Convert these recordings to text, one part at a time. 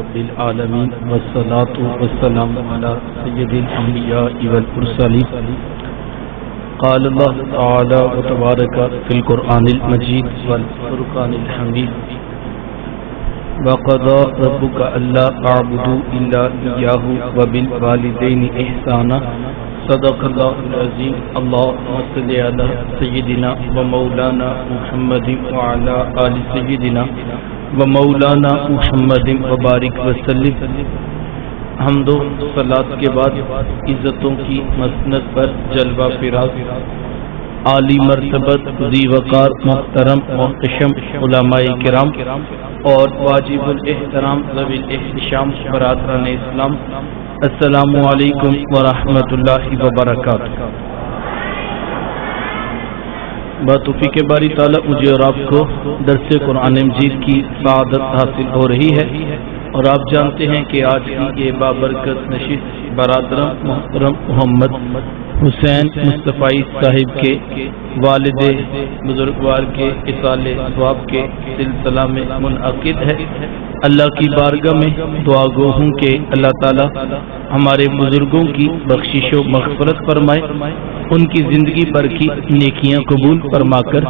رب العالمين والصلاة والسلام على سيد الأنبياء والمرسلين قال الله تعالى وتبارك في القرآن المجيد والفرقان الحميد وقضى ربك ألا تعبدوا إلا إياه وبالوالدين إحسانا صدق الله العظيم اللهم صل على سيدنا ومولانا محمد وعلى آل سيدنا ومولانا محمد وبارک وسلم. حمد و صلات کے بعد عزتوں کی مسند پر جلوہ فراز عالی مرتبت ذی وقار محترم محتشم علماء کرام اور واجب الاحترام ذوی الاحتشام برادران اسلام، السلام علیکم ورحمۃ اللہ وبرکاتہ. بتوفیق باری تعالیٰ مجھے اور آپ کو درس قرآن مجید کی سعادت حاصل ہو رہی ہے، اور آپ جانتے ہیں کہ آج کی یہ بابرکت نشست برادران محترم محمد حسین مصطفی صاحب کے والد بزرگوار کے اصال ثواب کے سلسلہ میں منعقد ہے. اللہ کی بارگاہ میں دعا گو ہوں کہ اللہ تعالی ہمارے بزرگوں کی بخشش و مغفرت فرمائے، ان کی زندگی بھر کی نیکیاں قبول فرما کر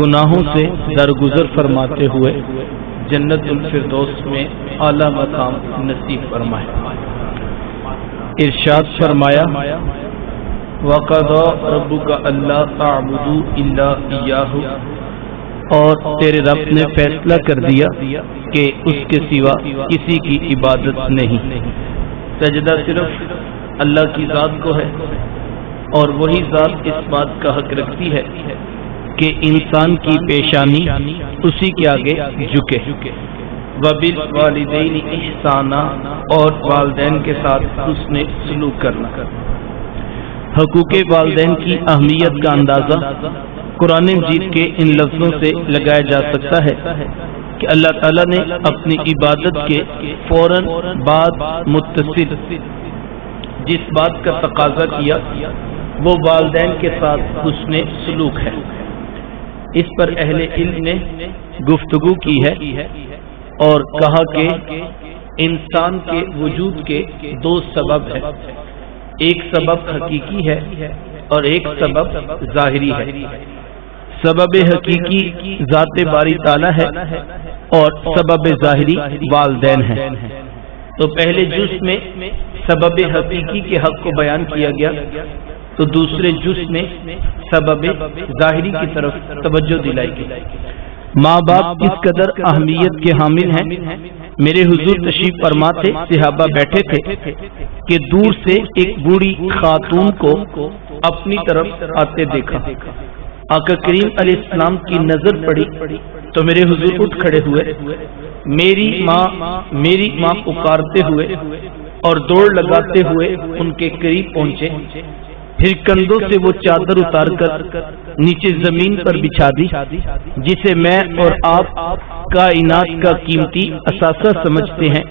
گناہوں سے درگزر فرماتے ہوئے جنت الفردوس میں اعلیٰ مقام نصیب فرمائے. ارشاد فرمایا وَقَضَى رَبُّكَ أَلَّا تَعْبُدُوا إِلَّا إِيَّاهُ، اور تیرے رب نے فیصلہ کر دیا کہ اس کے سوا کسی کی عبادت نہیں. سجدہ صرف اللہ کی ذات کو ہے، اور وہی ذات اس بات کا حق رکھتی ہے کہ انسان کی پیشانی اسی کے آگے جھکے. وَبِالْوَالِدَيْنِ إِحْسَانًا، اور والدین کے ساتھ حسن سلوک کرنا. حقوق والدین کی اہمیت کا اندازہ قرآن مجید کے ان لفظوں سے لگایا جا سکتا ہے کہ اللہ تعالیٰ نے اپنی عبادت کے فوراً بعد متصل جس بات کا تقاضا کیا وہ والدین کے ساتھ حسن سلوک ہے. اس پر اہل علم نے گفتگو کی ہے اور کہا کہ انسان کے وجود کے دو سبب ہیں، ایک سبب حقیقی ہے اور ایک سبب ظاہری ہے. سبب حقیقی ذات باری تعالی ہے اور سبب ظاہری والدین ہے. تو پہلے جز میں سبب حقیقی کے حق کو بیان کیا گیا، تو دوسرے جز میں سبب ظاہری کی طرف توجہ دلائی گئی. ماں باپ اس قدر اہمیت کے حامل ہیں. میرے حضور تشریف فرما تھے، صحابہ بیٹھے تھے کہ دور سے ایک بوڑھی خاتون کو اپنی طرف آتے دیکھا. آقا کریم علیہ السلام کی نظر پڑی تو میرے حضور اٹھ کھڑے ہوئے، میری ماں پکارتے ہوئے اور دوڑ لگاتے ہوئے ان کے قریب پہنچے. پھر کندھوں سے وہ چادر اتار کر نیچے زمین پر بچھا دی جسے میں اور آپ کائنات کا قیمتی اثاثہ سمجھتے ہیں.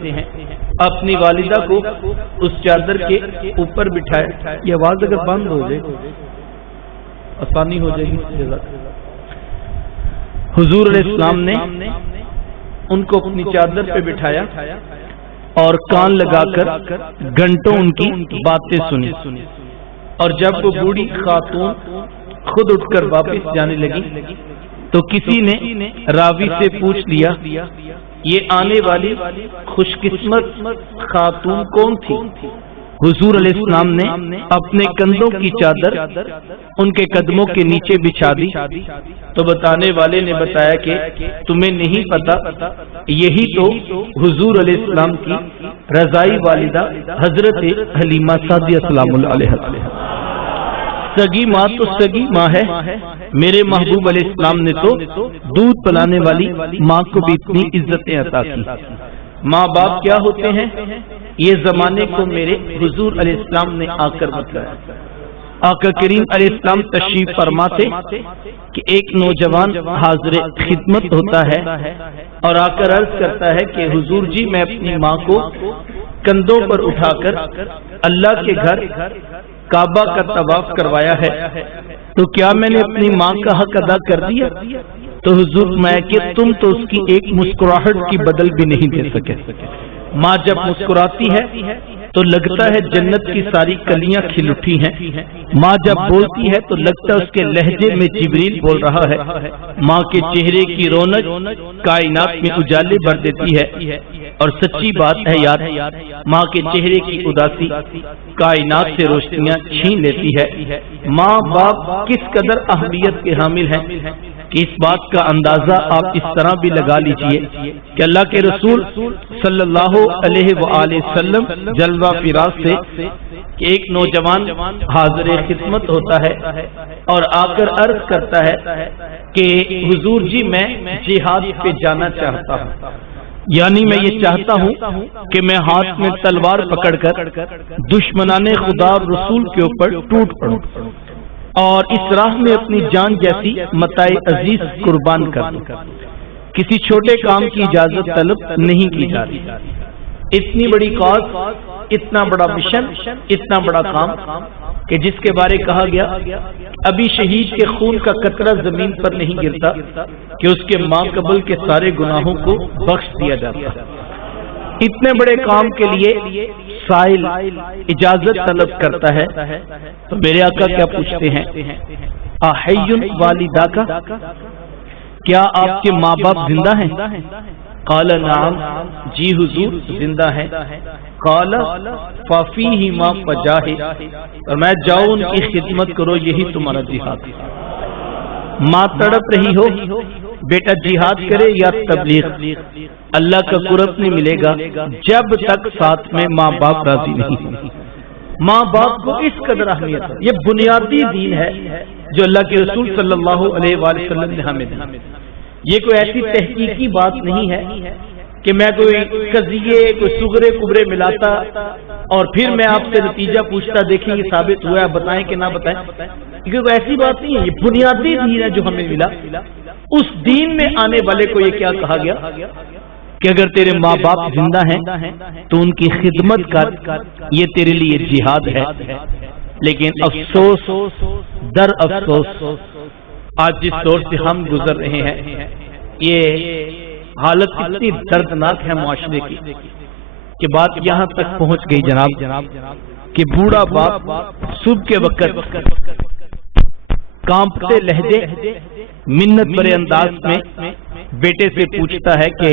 اپنی والدہ کو اس چادر کے اوپر بٹھائے. یہ آواز اگر بند ہو جائے آسانی ہو جائے گی. حضور علیہ السلام نے ان کو اپنی چادر پہ بٹھایا اور کان لگا کر گھنٹوں ان کی باتیں سنی. اور جب وہ بوڑھی خاتون خود اٹھ کر واپس جانے لگی تو کسی نے راوی سے پوچھ لیا یہ آنے والی خوش قسمت خاتون کون تھی؟ حضور علیہ السلام نے اپنے کندھوں کی چادر ان کے قدموں کے نیچے بچھا دی تو بتانے والے نے بتایا کہ تمہیں نہیں پتا، یہی تو حضور علیہ السلام کی رضائی والدہ حضرت حلیمہ سعدیہ سلام اللہ علیہا. سگی ماں تو سگی ماں ہے. میرے محبوب علیہ السلام نے تو دودھ پلانے والی ماں کو بھی اتنی عزتیں عطا کی. ماں باپ کیا ہوتے ہیں یہ زمانے کو میرے حضور علیہ السلام نے آ کر بتایا. آقا کریم علیہ السلام تشریف فرماتے کہ ایک نوجوان حاضر خدمت ہوتا ہے اور آ کر عرض کرتا ہے کہ حضور جی میں اپنی ماں کو کندھوں پر اٹھا کر اللہ کے گھر کعبہ کا طواف کروایا ہے، تو کیا میں نے اپنی ماں کا حق ادا کر دیا؟ تو حضور فرمایا کہ تم تو اس کی ایک مسکراہٹ کی بدل بھی نہیں دے سکے. ماں جب مسکراتی ہے تو لگتا ہے جنت کی ساری کلیاں کھل اٹھی ہیں. ماں جب بولتی ہے تو لگتا ہے اس کے لہجے میں جبریل بول رہا ہے. ماں کے چہرے کی رونق کائنات میں اجالے بھر دیتی ہے. اور سچی بات ہے یار، ماں کے چہرے کی اداسی کائنات سے روشنیاں چھین لیتی ہے. ماں باپ کس قدر اہمیت کے حامل ہیں کہ اس بات کا اندازہ آپ اس طرح بھی لگا لیجئے کہ اللہ کے رسول صلی اللہ علیہ وآلہ وسلم جلوہ فراز سے کہ ایک نوجوان حاضر خدمت ہوتا ہے اور آ کر عرض کرتا ہے کہ حضور جی میں جہاد پہ جانا چاہتا ہوں، یعنی میں یہ چاہتا ہوں کہ میں ہاتھ میں تلوار پکڑ کر دشمنان خدا اور رسول کے اوپر ٹوٹ پڑوں اور اس راہ میں اپنی جان جیسی متاع عزیز قربان کر دوں. کسی چھوٹے کام کی اجازت طلب نہیں کی جاتی. اتنی بڑی کاز، اتنا بڑا مشن، اتنا بڑا کام کہ جس کے بارے کہا گیا ابھی شہید کے خون کا قطرہ زمین پر نہیں گرتا کہ اس کے ماں قبل کے سارے گناہوں کو بخش دیا جاتا. اتنے بڑے کام کے لیے سائل اجازت طلب کرتا ہے تو میرے آقا کیا پوچھتے ہیں، احی والدہ کا، کیا آپ کے ماں باپ زندہ ہیں؟ قال نعم، جی حضور زندہ ہیں. قال ففیہما فجاہد، اور میں جاؤ ان کی خدمت کرو، یہی تمہارا جہاد. ماں تڑپ رہی ہو، بیٹا جہاد کرے یا تبلیغ، اللہ کا قرب نہیں ملے گا جب تک ساتھ میں ماں باپ راضی نہیں. ماں باپ کو اس قدر اہمیت ہے. یہ بنیادی دین ہے جو اللہ کے رسول صلی اللہ علیہ وآلہ وسلم نے ہمیں دی. یہ کوئی ایسی تحقیقی بات نہیں ہے کہ میں کوئی قضیے کوئی سغرے کبرے ملاتا اور پھر میں آپ سے نتیجہ پوچھتا دیکھیں یہ ثابت ہوا ہے، بتائیں کہ نہ بتائیں. کیونکہ ایسی بات نہیں ہے، یہ بنیادی دین ہے جو ہمیں ملا. اس دین میں آنے والے کو یہ کیا کہا گیا کہ اگر تیرے ماں باپ زندہ ہیں تو ان کی خدمت کر، یہ تیرے لیے جہاد ہے. لیکن افسوس در افسوس آج جس دور سے ہم گزر رہے ہیں، یہ حالت اتنی دردناک ہے معاشرے کی کہ بات یہاں تک پہنچ گئی جناب کہ بوڑھا باپ صبح کے وقت کانپتے لہجے منت بھرے انداز میں بیٹے سے پوچھتا ہے کہ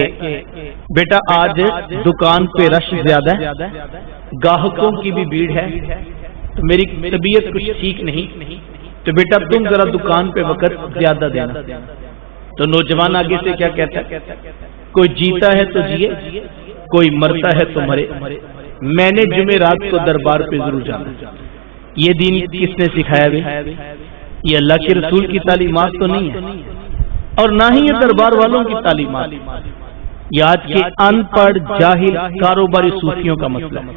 بیٹا آج دکان پہ رش زیادہ ہے، گاہکوں کی بھی بھیڑ ہے، تو میری طبیعت کچھ ٹھیک نہیں، تو بیٹا تم ذرا دکان پہ وقت زیادہ دینا. تو نوجوان آگے سے کیا کہتا ہے، کوئی جیتا ہے تو جیے، کوئی مرتا ہے تو مرے، میں نے جمعرات کو دربار پہ ضرور جانا. یہ دین کس نے سکھایا بھی؟ یہ اللہ کے رسول کی تعلیمات تو نہیں ہے اور نہ ہی یہ دربار والوں کی تعلیمات. یہ آج کے ان پڑھ جاہل کاروباری صوفیوں کا مسئلہ ہے.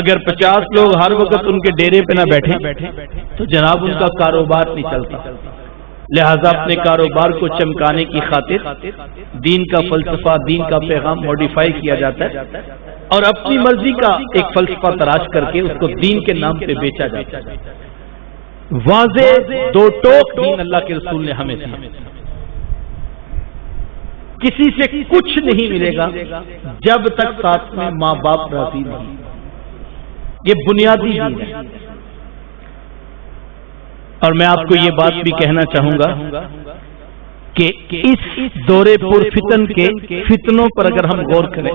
اگر 50 لوگ ہر وقت ان کے ڈیرے پہ نہ بیٹھے تو جناب ان کا کاروبار نہیں چلتا. لہذا اپنے کاروبار کو چمکانے کی خاطر دین کا فلسفہ، دین کا پیغام موڈیفائی کیا جاتا ہے اور اپنی مرضی کا ایک فلسفہ تراش کر کے اس کو دین کے نام پہ بیچا جاتا ہے. واضح دو ٹوک دین اللہ کے رسول نے ہمیں دیا. کسی سے کچھ نہیں ملے گا جب تک ساتھ میں ماں باپ راضی نہیں. یہ بنیادی دین ہے. اور میں آپ کو یہ بات بھی کہنا چاہوں گا کہ اس دورے پر فتن کے فتنوں پر اگر ہم غور کریں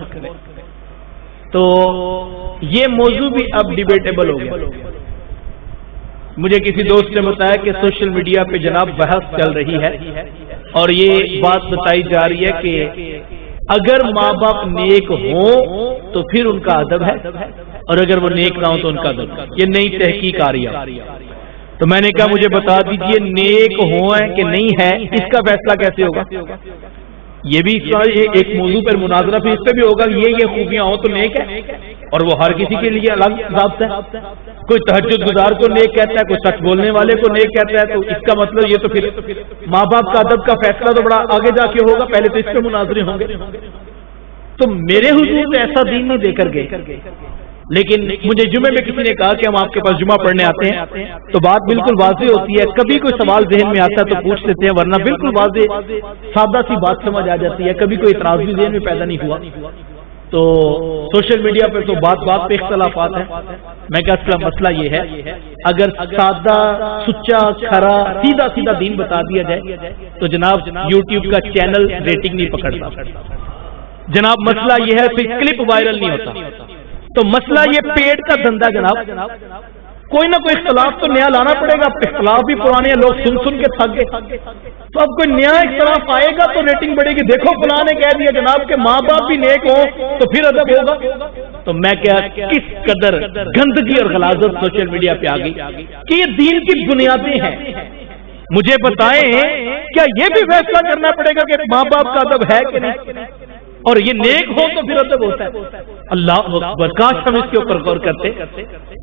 تو یہ موضوع بھی اب ڈیبیٹیبل ہو گیا. مجھے کسی دوست نے بتایا کہ سوشل میڈیا پہ جناب بحث چل رہی ہے اور یہ بات بتائی جا رہی ہے کہ اگر ماں باپ نیک ہوں تو پھر ان کا ادب ہے اور اگر وہ نیک نہ ہو تو ان کا ادب. یہ نئی تحقیق آ رہی ہے. تو میں نے کہا مجھے بتا دیجئے نیک ہوں کہ نہیں ہے، اس کا فیصلہ کیسے ہوگا؟ یہ بھی ایک موضوع پر مناظرہ پھر اس پہ بھی ہوگا. یہ خوبیاں ہوں تو نیک ہے اور وہ ہر کسی کے لیے الگ ضابطہ ہے. کوئی تہجد گزار کو نیک کہتا ہے، کوئی سچ بولنے والے کو نیک کہتا ہے. تو اس کا مطلب یہ تو پھر ماں باپ کا ادب کا فیصلہ تو بڑا آگے جا کے ہوگا، پہلے تو اس پہ مناظرے ہوں گے. تو میرے حضور تو ایسا دین نہیں دے کر گئے. لیکن مجھے جمعے میں کسی نے کہا کہ ہم آپ کے پاس جمعہ پڑھنے آتے ہیں تو بات بالکل واضح ہوتی ہے. کبھی کوئی سوال ذہن میں آتا ہے تو پوچھ لیتے ہیں، ورنہ بالکل واضح سادہ سی بات سمجھ آ جاتی ہے. کبھی کوئی اعتراض بھی ذہن میں پیدا نہیں ہوا. تو سوشل میڈیا پہ تو بات بات پہ اختلافات ہیں. میں کہا اس کا مسئلہ یہ ہے اگر سادہ سچا کھرا سیدھا سیدھا دین بتا دیا جائے تو جناب یوٹیوب کا چینل ریٹنگ نہیں پکڑتا. جناب مسئلہ یہ ہے پھر کلپ وائرل نہیں ہوتا. تو مسئلہ یہ پیڑ کا دھندا جناب. کوئی نہ کوئی اختلاف تو نیا لانا پڑے گا. اختلاف بھی پرانے ہیں, لوگ سن سن کے تھک گئے. تو اب کوئی نیا اختلاف آئے گا تو ریٹنگ بڑھے گی. دیکھو فلاں نے کہہ دیا جناب کہ ماں باپ بھی نیک ہوں تو پھر ادب ہوگا. تو میں کیا کس قدر گندگی اور غلاظت سوشل میڈیا پہ آ گئی کہ یہ دین کی بنیادیں ہیں. مجھے بتائیں کیا یہ بھی فیصلہ کرنا پڑے گا کہ ماں باپ کا ادب ہے کہ نہیں, اور یہ نیک ہو تو پھر ادب ہوتا ہے. اللہ اکبر, کاش ہم اس کے اوپر غور کرتے.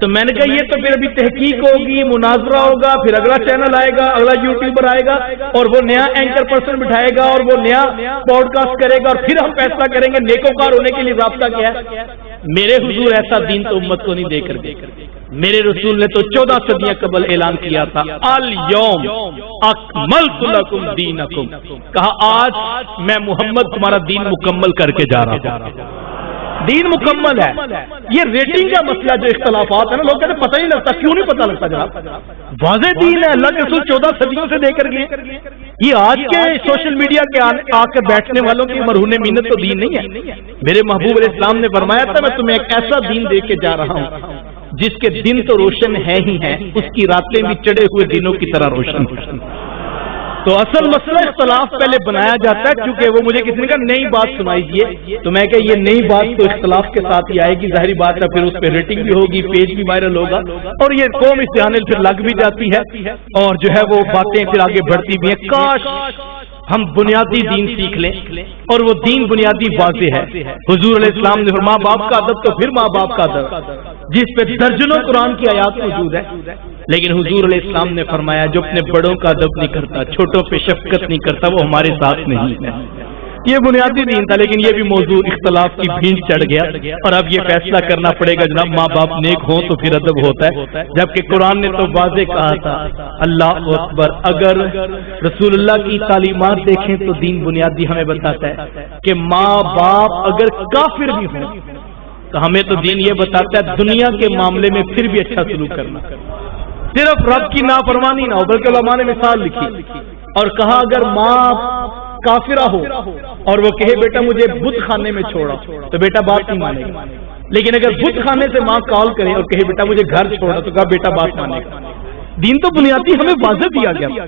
تو میں نے کہا یہ تو پھر ابھی تحقیق ہوگی, مناظرہ ہوگا, پھر اگلا چینل آئے گا, اگلا یوٹیوبر آئے گا اور وہ نیا اینکر پرسن بٹھائے گا اور وہ نیا پوڈ کاسٹ کرے گا اور پھر ہم فیصلہ کریں گے نیکوکار ہونے کے لیے ضابطہ کیا ہے. میرے حضور ایسا دین تو امت کو نہیں دے کر گئے. میرے رسول نے تو 14 صدیاں قبل اعلان کیا تھا الیوم اکملت لکم دینکم. کہا آج میں محمد تمہارا دین مکمل کر کے جا رہا ہوں. دین مکمل ہے. یہ ریٹنگ کا مسئلہ جو اختلافات ہے نا, لوگ کہتے ہیں پتہ ہی نہیں لگتا. کیوں نہیں پتہ لگتا جناب؟ واضح دین ہے. اللہ کے رسول 14 صدیوں سے دے کر گئے. یہ آج کے سوشل میڈیا کے آ کر بیٹھنے والوں کی مرہون منت تو دین نہیں ہے. میرے محبوب علیہ السلام نے فرمایا تھا میں تمہیں ایک ایسا دین دے کے جا رہا ہوں جس کے دن تو روشن ہے ہی ہیں, اس کی راتیں بھی چڑھے ہوئے دنوں کی طرح روشن. تو اصل مسئلہ اختلاف پہلے بنایا جاتا ہے کیونکہ وہ مجھے کسی نے کہا نئی بات سنائی دیے. تو میں کہ یہ نئی بات تو اختلاف کے ساتھ ہی آئے گی, ظاہری بات ہے. پھر اس پہ ریٹنگ بھی ہوگی, پیج بھی وائرل ہوگا اور یہ قوم اس جانب پھر لگ بھی جاتی ہے اور جو ہے وہ باتیں پھر آگے بڑھتی بھی ہیں. کاش ہم بنیادی دین سیکھ لیں اور وہ دین بنیادی واضح ہے. حضور علیہ السلام نے ماں باپ کا ادب تو پھر ماں باپ کا ادب جس پہ درجنوں قرآن کی آیات موجود ہے. لیکن حضور علیہ السلام نے فرمایا جو اپنے بڑوں کا ادب نہیں کرتا, چھوٹوں پہ شفقت نہیں کرتا, وہ ہمارے ساتھ نہیں ہے. یہ بنیادی دین تھا. لیکن یہ بھی موضوع اختلاف کی بھینس چڑھ گیا اور اب یہ فیصلہ کرنا پڑے گا جناب ماں باپ نیک ہوں تو پھر ادب ہوتا ہے, جبکہ قرآن نے تو واضح کہا تھا. اللہ اکبر. اگر رسول اللہ کی تعلیمات دیکھیں تو دین بنیادی ہمیں بتاتا ہے کہ ماں باپ اگر کافر بھی ہوں تو ہمیں تو دین یہ بتاتا ہے دنیا کے معاملے میں پھر بھی اچھا سلوک کرنا. صرف رب کی نافرمانی نہ ہو. بلکہ علماء نے مثال لکھی اور کہا اگر ماں کافرہ ہو اور وہ کہے بیٹا مجھے بت خانے میں چھوڑا تو بیٹا بات نہیں مانے گا. لیکن اگر بت خانے سے ماں کال کرے اور کہے بیٹا مجھے گھر چھوڑا تو کہا بیٹا بات مانے گا. دین تو بنیادی ہمیں واضح دیا گیا,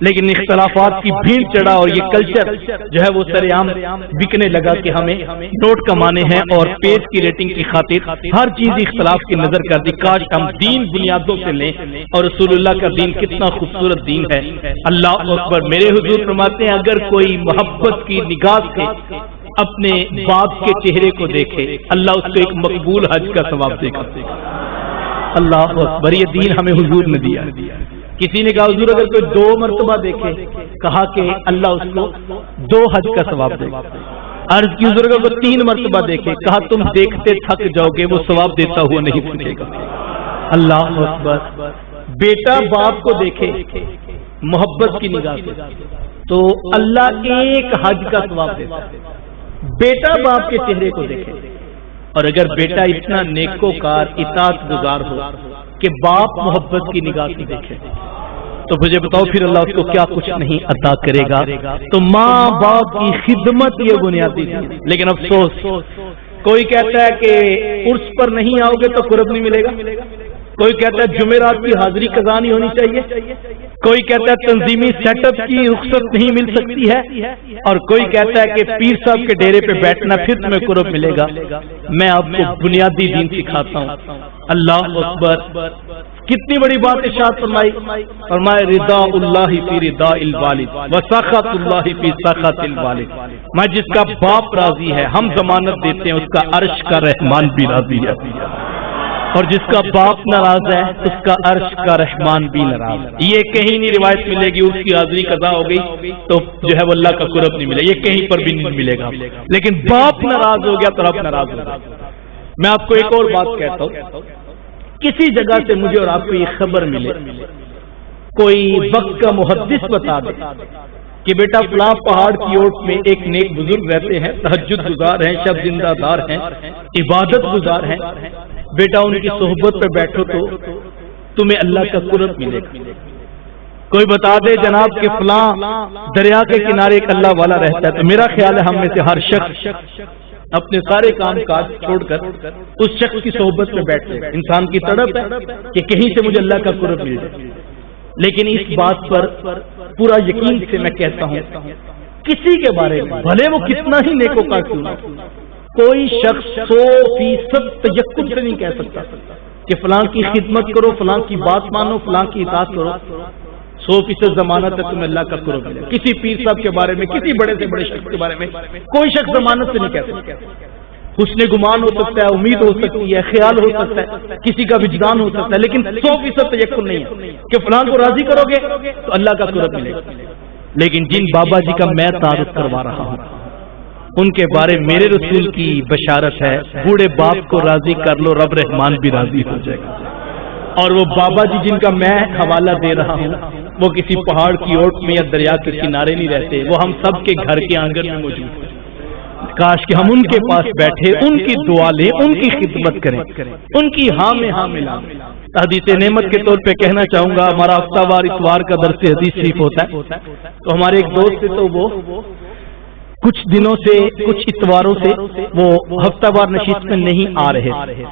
لیکن اختلافات کی بھیڑ چڑھا اور یہ کلچر جو ہے وہ سر عام بکنے لگا کہ ہمیں نوٹ کمانے ہیں اور پیج کی ریٹنگ کی خاطر ہر چیز اختلاف کی نظر کر دی. کاش ہم دین بنیادوں سے لیں اور رسول اللہ کا دین کتنا خوبصورت دین ہے. اللہ اکبر. میرے حضور فرماتے ہیں اگر کوئی محبت کی نگاہ سے اپنے باپ کے چہرے کو دیکھے اللہ اس کو ایک مقبول حج کا ثواب دے گا. اللہ اکبر. یہ دین ہمیں حضور نے دیا. کسی نے کہا حضور اگر کوئی 2 مرتبہ دیکھے, کہا کہ اللہ اس کو 2 حج کا ثواب دے گا. عرض کی حضور اگر کوئی 3 مرتبہ دیکھے, کہا تم دیکھتے تھک جاؤ گے, وہ ثواب دیتا ہوا نہیں پوچھے گا. اللہ اکبر. بیٹا باپ کو دیکھے محبت کی نگاہ سے تو اللہ ایک حج کا ثواب دیتا ہے. بیٹا باپ کے چہرے کو دیکھے اور اگر بیٹا اتنا نیکوکار اطاعت گزار ہو کہ باپ محبت کی نگاہ سے دیکھے تو مجھے بتاؤ پھر اللہ اس کو کیا کچھ نہیں عطا کرے گا. تو ماں باپ کی خدمت یہ بنیادی ہے. لیکن افسوس کوئی کہتا ہے کہ عرس پر نہیں آؤ گے تو قرب نہیں ملے گا, کوئی کہتا ہے جمعرات کی حاضری قضا نہیں ہونی چاہیے, کوئی کہتا ہے تنظیمی سیٹ اپ کی رخصت نہیں مل سکتی ہے, اور کوئی کہتا ہے کہ پیر صاحب کے ڈیرے پہ بیٹھنا پھر تمہیں قرب ملے گا. میں آپ کو بنیادی دین سکھاتا ہوں. اللہ اکبر. کتنی بڑی بات ارشاد فرمائی. فرمائے رضا اللہ فی رضا الوالد و سخط اللہ فی سخط الوالد. میں جس کا باپ راضی ہے ہم ضمانت دیتے ہیں اس کا عرش کا رحمان بھی راضی ہے, اور جس کا باپ ناراض ہے اس کا عرش کا رحمان بھی ناراض ہے. یہ کہیں نہیں روایت ملے گی اس کی حاضری قضا ہو گئی تو جو ہے وہ اللہ کا قرب نہیں ملے, یہ کہیں پر بھی نہیں ملے گا. لیکن باپ ناراض ہو گیا تو رب ناراض ہو گیا. میں آپ کو ایک اور بات کہتا ہوں. کسی جگہ سے مجھے اور آپ کو یہ خبر ملے, کوئی وقت کا محدث بتا دے کہ بیٹا فلاں پہاڑ کی اوٹ میں ایک نیک بزرگ رہتے ہیں، تہجد گزار ہیں، شب زندہ دار ہیں، عبادت گزار ہیں، بیٹا ان کی صحبت پہ بیٹھو تو تمہیں اللہ کا قرب ملے گا۔ کوئی بتا دے جناب کہ فلاں دریا کے کنارے ایک اللہ والا رہتا ہے، تو میرا خیال ہے ہم میں سے ہر شخص اپنے سارے کام کاج چھوڑ کر اس شخص کی صحبت میں بیٹھے۔ انسان کی تڑپ ہے کہ کہیں سے مجھے اللہ کا قرب مل جائے، لیکن اس بات پر پورا یقین سے میں کہتا ہوں کسی کے بارے میں بھلے وہ کتنا ہی نیکوکار کیوں نہ، کوئی شخص 100% تیقن سے نہیں کہہ سکتا کہ فلاں کی خدمت کرو، فلاں کی بات مانو، فلاں کی اطاعت کرو 100% ضمانت ہے تمہیں اللہ کا قرب ملے۔ کسی پیر صاحب کے بارے میں، کسی بڑے سے بڑے شخص کے بارے میں کوئی شخص ضمانت سے نہیں کہہ سکتا۔ حسن گمان ہو سکتا ہے، امید ہو سکتی ہے، خیال ہو سکتا ہے، کسی کا وجدان ہو سکتا ہے، لیکن 100% یقین نہیں ہے کہ فلاں کو راضی کرو گے تو اللہ کا قرب ملے گا۔ لیکن جن بابا جی کا میں تعارف کروا رہا ہوں ان کے بارے میرے رسول کی بشارت ہے، بوڑھے باپ کو راضی کر لو رب رحمان بھی راضی ہو جائے گا۔ اور وہ بابا جی جن کا میں حوالہ دے رہا ہوں وہ کسی پہاڑ کی اوٹ میں یا دریا کے کنارے نہیں رہتے، وہ ہم سب کے گھر کے آنگن میں موجود ہیں۔ کاش کہ ہم ان کے پاس بیٹھے، ان کی دعا لیں، ان کی خدمت کریں، ان کی ہاں میں ہاں ملائیں۔ حدیث نعمت کے طور پہ کہنا چاہوں گا، ہمارا ہفتہ وار اتوار کا درس حدیث شریف ہوتا ہے، تو ہمارے ایک دوست تھے، تو وہ کچھ دنوں سے، کچھ اتواروں سے وہ ہفتہ وار نشست میں نہیں آ رہے تھے،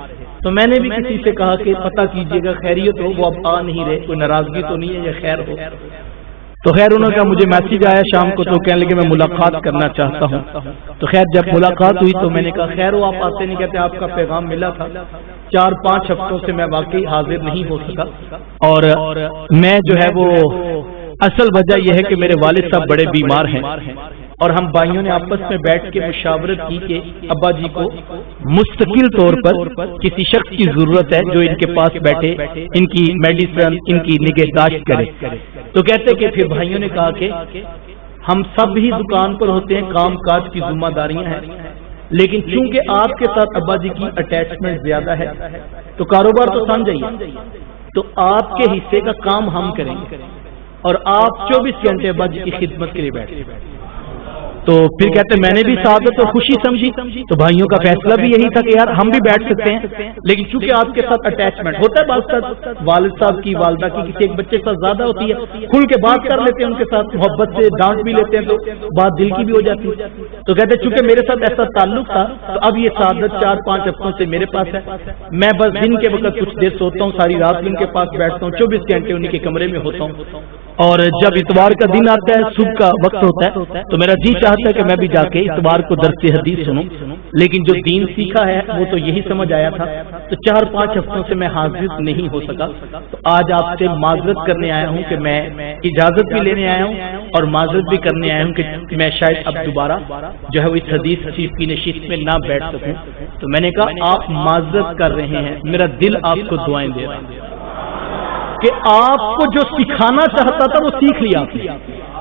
تو میں نے بھی کسی سے کہا کہ پتہ کیجئے گا خیریت ہو، وہ اب آ نہیں رہے، کوئی ناراضگی تو نہیں ہے یا خیر ہو؟ تو خیر انہوں نے کہا مجھے میسج آیا شام کو، تو کہنے لگے میں ملاقات کرنا چاہتا ہوں۔ تو خیر جب ملاقات ہوئی تو میں نے کہا خیر ہو آپ آتے نہیں؟ کہتے آپ کا پیغام ملا تھا، 4-5 ہفتوں سے میں واقعی حاضر نہیں ہو سکا، اور میں جو ہے وہ اصل وجہ یہ ہے کہ میرے والد صاحب بڑے بیمار ہیں، اور ہم بھائیوں نے آپس میں بیٹھ کے مشاورت کی کہ ابا جی کو مستقل طور پر کسی شخص کی ضرورت ہے جو ان کے پاس بیٹھے، ان کی میڈیسن، ان کی نگہداشت کرے۔ تو کہتے کہ پھر بھائیوں نے کہا کہ ہم سب ہی دکان پر ہوتے ہیں، کام کاج کی ذمہ داریاں ہیں، لیکن چونکہ آپ کے ساتھ ابا جی کی اٹیچمنٹ زیادہ ہے تو کاروبار تو سمجھائیے، تو آپ کے حصے کا کام ہم کریں گے اور آپ 24 گھنٹے ابا جی کی خدمت کے لیے بیٹھیں۔ تو پھر کہتے میں نے بھی سعادت اور خوشی سمجھی، تو بھائیوں کا فیصلہ بھی یہی تھا کہ یار ہم بھی بیٹھ سکتے ہیں، لیکن چونکہ آپ کے ساتھ اٹیچمنٹ ہوتا ہے، بعض ساتھ والد صاحب کی، والدہ کی، کسی ایک بچے کے ساتھ زیادہ ہوتی ہے، کھل کے بات کر لیتے ہیں، ان کے ساتھ محبت سے ڈانٹ بھی لیتے ہیں تو بات دل کی بھی ہو جاتی ہے۔ تو کہتے چونکہ میرے ساتھ ایسا تعلق تھا تو اب یہ سعادت 4-5 ہفتوں سے میرے پاس ہے، میں بس دن کے وقت کچھ دیر سوتا ہوں، ساری رات ان کے پاس بیٹھتا ہوں، 24 گھنٹے انہیں کے کمرے میں ہوتا ہوں، اور جب اتوار کا دن آتا ہے، صبح کا وقت ہوتا ہے، تو میرا جی چاہتا ہے کہ میں بھی جا کے اتوار کو درس حدیث سنوں، لیکن جو دین سیکھا ہے وہ تو یہی سمجھ آیا تھا، تو 4-5 ہفتوں سے میں حاضر نہیں ہو سکا، تو آج آپ سے معذرت کرنے آیا ہوں کہ میں اجازت بھی لینے آیا ہوں اور معذرت بھی کرنے آیا ہوں کہ میں شاید اب دوبارہ جو ہے وہ اس حدیث شریف کی نشست میں نہ بیٹھ سکوں۔ تو میں نے کہا آپ معذرت کر رہے ہیں، میرا دل آپ کو دعائیں دے رہا ہے کہ آپ کو جو سکھانا چاہتا تھا وہ سیکھ لیا آپ نے،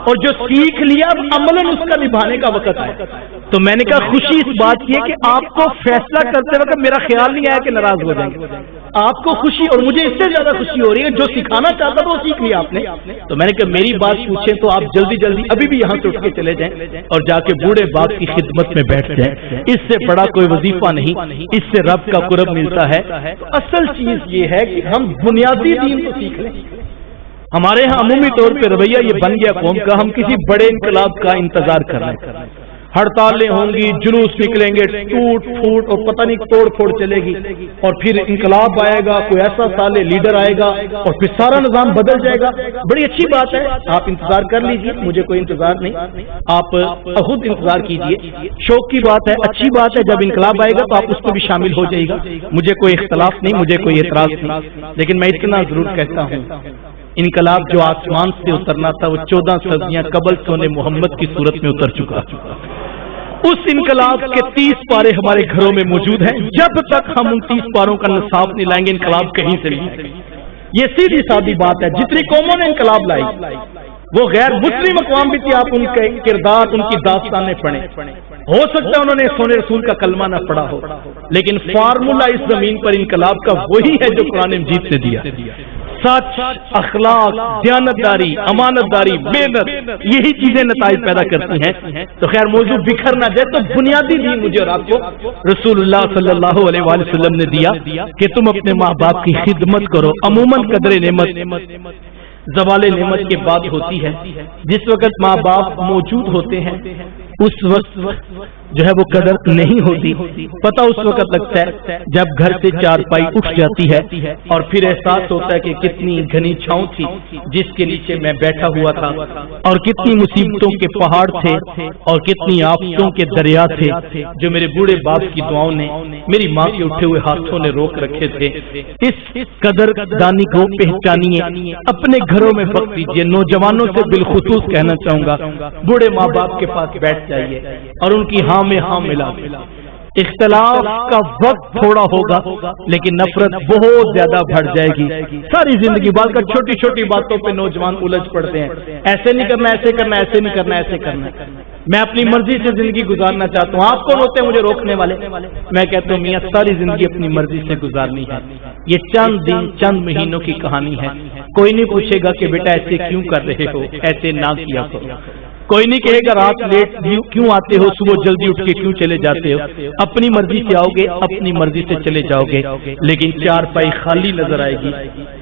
اور جو سیکھ لیا اب عملاً اس کا نبھانے کا وقت آیا۔ تو میں نے کہا خوشی اس بات کی ہے کہ آپ کو فیصلہ کرتے وقت میرا خیال نہیں آیا کہ ناراض ہو جائیں گے، آپ کو خوشی، اور مجھے اس سے زیادہ خوشی ہو رہی ہے جو سکھانا چاہتا تھا وہ سیکھ لیا آپ نے۔ تو میں نے کہا میری بات پوچھیں تو آپ جلدی جلدی ابھی بھی یہاں سے اٹھ کے چلے جائیں اور جا کے بوڑھے باپ کی خدمت میں بیٹھ جائیں، اس سے بڑا کوئی وظیفہ نہیں، اس سے رب کا قرب ملتا ہے۔ تو اصل چیز یہ ہے کہ ہم بنیادی دین کو سیکھ لیں۔ ہمارے ہاں عمومی طور پہ رویہ یہ بن گیا قوم کا، ہم کسی بڑے انقلاب کا انتظار کر رہے ہیں، ہڑتالیں ہوں گی، جلوس نکلیں گے، ٹوٹ پھوٹ اور پتہ نہیں توڑ پھوڑ چلے گی، اور پھر انقلاب آئے گا، کوئی ایسا سالے لیڈر آئے گا اور پھر سارا نظام بدل جائے گا۔ بڑی اچھی بات ہے، آپ انتظار کر لیجئے، مجھے کوئی انتظار نہیں، آپ خود انتظار کیجئے، شوق کی بات ہے، اچھی بات ہے، جب انقلاب آئے گا تو آپ اس کو بھی شامل ہو جائے گا، مجھے کوئی اختلاف نہیں، مجھے کوئی اعتراض نہیں، لیکن میں اتنا ضرور کہتا ہوں انقلاب جو آسمان سے اترنا تھا وہ 14 صدیاں قبل سونے محمد کی صورت میں اتر چکا۔ اس انقلاب کے 30 پارے ہمارے گھروں میں موجود ہیں، جب تک ہم ان 30 پاروں کا نصاب نہیں لائیں گے انقلاب کہیں سے نہیں۔ یہ سیدھی سادی بات ہے، جتنی قوموں نے انقلاب لائی وہ غیر مسلم اقوام بھی تھی، آپ ان کے کردار، ان کی داستانیں پڑھیں، ہو سکتا ہے انہوں نے سونے رسول کا کلمہ نہ پڑھا ہو، لیکن فارمولا اس زمین پر انقلاب کا وہی ہے جو قرآن مجید سے دیا، سچ، اخلاق، دیانتداری، امانتداری، محنت، یہی چیزیں نتائج پیدا کرتی ہیں۔ تو خیر موضوع بکھر نہ جائے، تو بنیادی دین مجھے اور آپ کو رسول اللہ صلی اللہ علیہ وآلہ وسلم نے دیا کہ تم اپنے ماں باپ کی خدمت کرو۔ عموماً قدر نعمت زوال نعمت کے بعد ہوتی ہے۔ جس وقت ماں باپ موجود ہوتے ہیں اس وقت جو ہے وہ قدر نہیں ہوتی۔ پتہ اس وقت لگتا ہے جب گھر سے چارپائی اٹھ جاتی ہے اور پھر احساس ہوتا ہے کہ کتنی گھنی چھاؤں تھی جس کے نیچے میں بیٹھا ہوا تھا، اور کتنی مصیبتوں کے پہاڑ تھے اور کتنی آفتوں کے دریا تھے جو میرے بوڑھے باپ کی دعاؤں نے، میری ماں کے اٹھے ہوئے ہاتھوں نے روک رکھے تھے۔ اس قدر دانی کو پہچانیے، اپنے گھروں میں وقت دیجیے۔ نوجوانوں سے بالخصوص کہنا چاہوں گا، بوڑھے ماں باپ کے پاس بیٹھ جائیے اور ان کی ہاں میں ہاں ملا۔ اختلاف کا وقت تھوڑا ہوگا لیکن نفرت بہت زیادہ بڑھ جائے گی۔ ساری زندگی بات کر چھوٹی چھوٹی باتوں پہ نوجوان الجھ پڑتے ہیں، ایسے نہیں کرنا، ایسے کرنا، ایسے نہیں کرنا، ایسے کرنا۔ میں اپنی مرضی سے زندگی گزارنا چاہتا ہوں، آپ کون ہوتے ہیں مجھے روکنے والے؟ میں کہتا ہوں میاں ساری زندگی اپنی مرضی سے گزارنی ہے۔ یہ چند دن چند مہینوں کی کہانی ہے۔ کوئی نہیں پوچھے گا کہ بیٹا ایسے کیوں کر رہے ہو، ایسے نہ کیا کرو۔ کوئی نہیں کہے گا رات لیٹ کیوں آتے ہو، صبح جلدی اٹھ کے کیوں چلے جاتے ہو۔ اپنی مرضی سے آؤ گے، اپنی مرضی سے چلے جاؤ گے، لیکن چار پائی خالی نظر آئے گی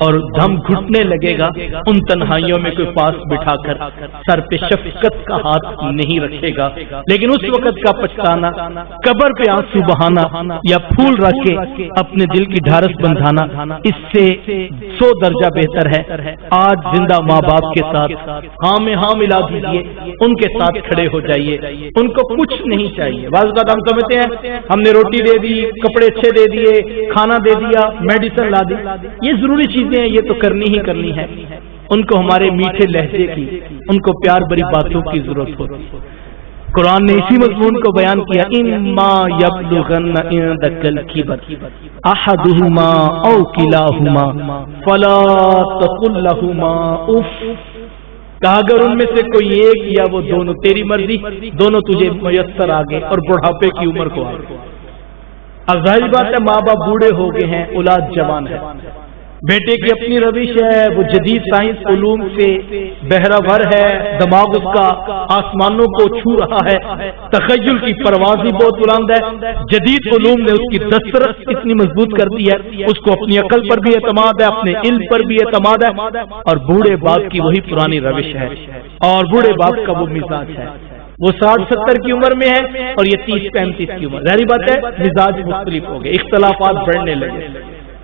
اور دم گھٹنے لگے گا۔ ان تنہائیوں میں کوئی پاس بٹھا کر سر پہ شفقت کا ہاتھ نہیں رکھے گا، لیکن اس وقت کا پچھتانا، قبر پہ آنسو بہانا یا پھول رکھ کے اپنے دل کی ڈھارس بندھانا، اس سے 100 درجہ بہتر ہے آج زندہ ماں باپ کے ساتھ ہاں میں ہاں ملا دیجیے، ان کے ساتھ کھڑے ہو جائیے۔ ان کو کچھ نہیں چاہیے۔ بعض اوقات ہم سمجھتے ہیں ہم نے روٹی دے دی، کپڑے اچھے دے دیے، کھانا دے دیا، میڈیسن لا دی، یہ ضروری چیزیں ہیں، یہ تو کرنی ہی کرنی ہے۔ ان کو ہمارے میٹھے لہجے کی، ان کو پیار بھری باتوں کی ضرورت ہوتی ہے۔ قرآن نے اسی مضمون کو بیان کیا، اما یبلغن عندک الکبر احدہما او کلاہما فلا تقل لہما اف۔ کہا اگر ان میں سے کوئی ایک یا وہ دونوں، تیری مرضی، دونوں تجھے میسر آ گئے اور بڑھاپے کی عمر کو آ گئے۔ اب ظاہر بات ہے ماں باپ بوڑھے ہو گئے ہیں، اولاد جوان ہے، بیٹے کی اپنی روش ہے، وہ جدید سائنس علوم سے بہرہ ہے، دماغ اس کا آسمانوں کو چھو رہا ہے، تخیل کی پروازی بہت بلند ہے، جدید علوم نے اس کی دسترس اتنی مضبوط کر دی ہے، اس کو اپنی عقل پر بھی اعتماد ہے، اپنے علم پر بھی اعتماد ہے، اور بوڑھے باپ کی وہی پرانی روش ہے اور بوڑھے باپ کا وہ مزاج ہے۔ وہ 60-70 کی عمر میں ہے اور یہ 30-35 کی عمر، ظاہری بات ہے مزاج مختلف ہو گئے، اختلافات بڑھنے لگے۔